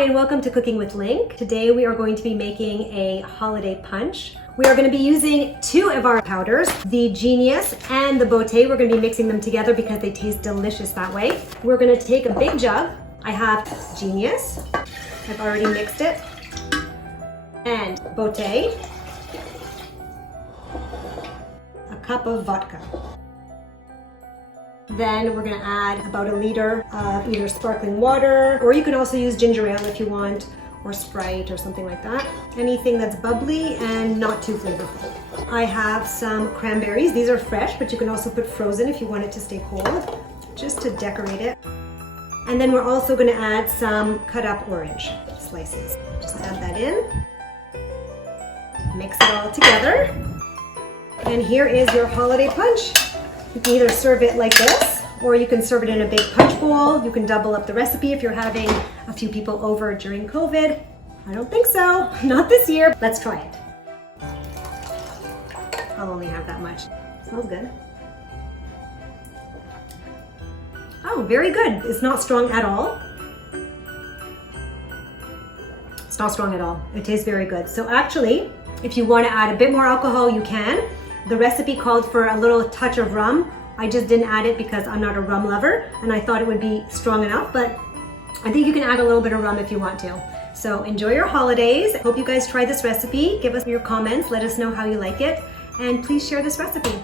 Hi and welcome to Cooking with LYNQ. Today we are going to be making a holiday punch. We are going to be using two of our powders, the Genius and the Beauté. We're going to be mixing them together because they taste delicious that way. We're going to take a big jug. I have Genius. I've already mixed it. And Beauté. A cup of vodka. Then we're gonna add about a liter of either sparkling water, or you can also use ginger ale if you want, or Sprite or something like that. Anything that's bubbly and not too flavorful. I have some cranberries. These are fresh, but you can also put frozen if you want it to stay cold, just to decorate it. And then we're also gonna add some cut up orange slices. Just add that in. Mix it all together. And here is your holiday punch. You can either serve it like this, or you can serve it in a big punch bowl. You can double up the recipe if you're having a few people over during COVID. I don't think so, not this year. Let's try it. I'll only have that much. Smells good. Oh, very good. It's not strong at all. It's not strong at all. It tastes very good. So actually, if you want to add a bit more alcohol, you can. The recipe called for a little touch of rum. I just didn't add it because I'm not a rum lover and I thought it would be strong enough, but I think you can add a little bit of rum if you want to. So enjoy your holidays. Hope you guys try this recipe. Give us your comments. Let us know how you like it. And please share this recipe.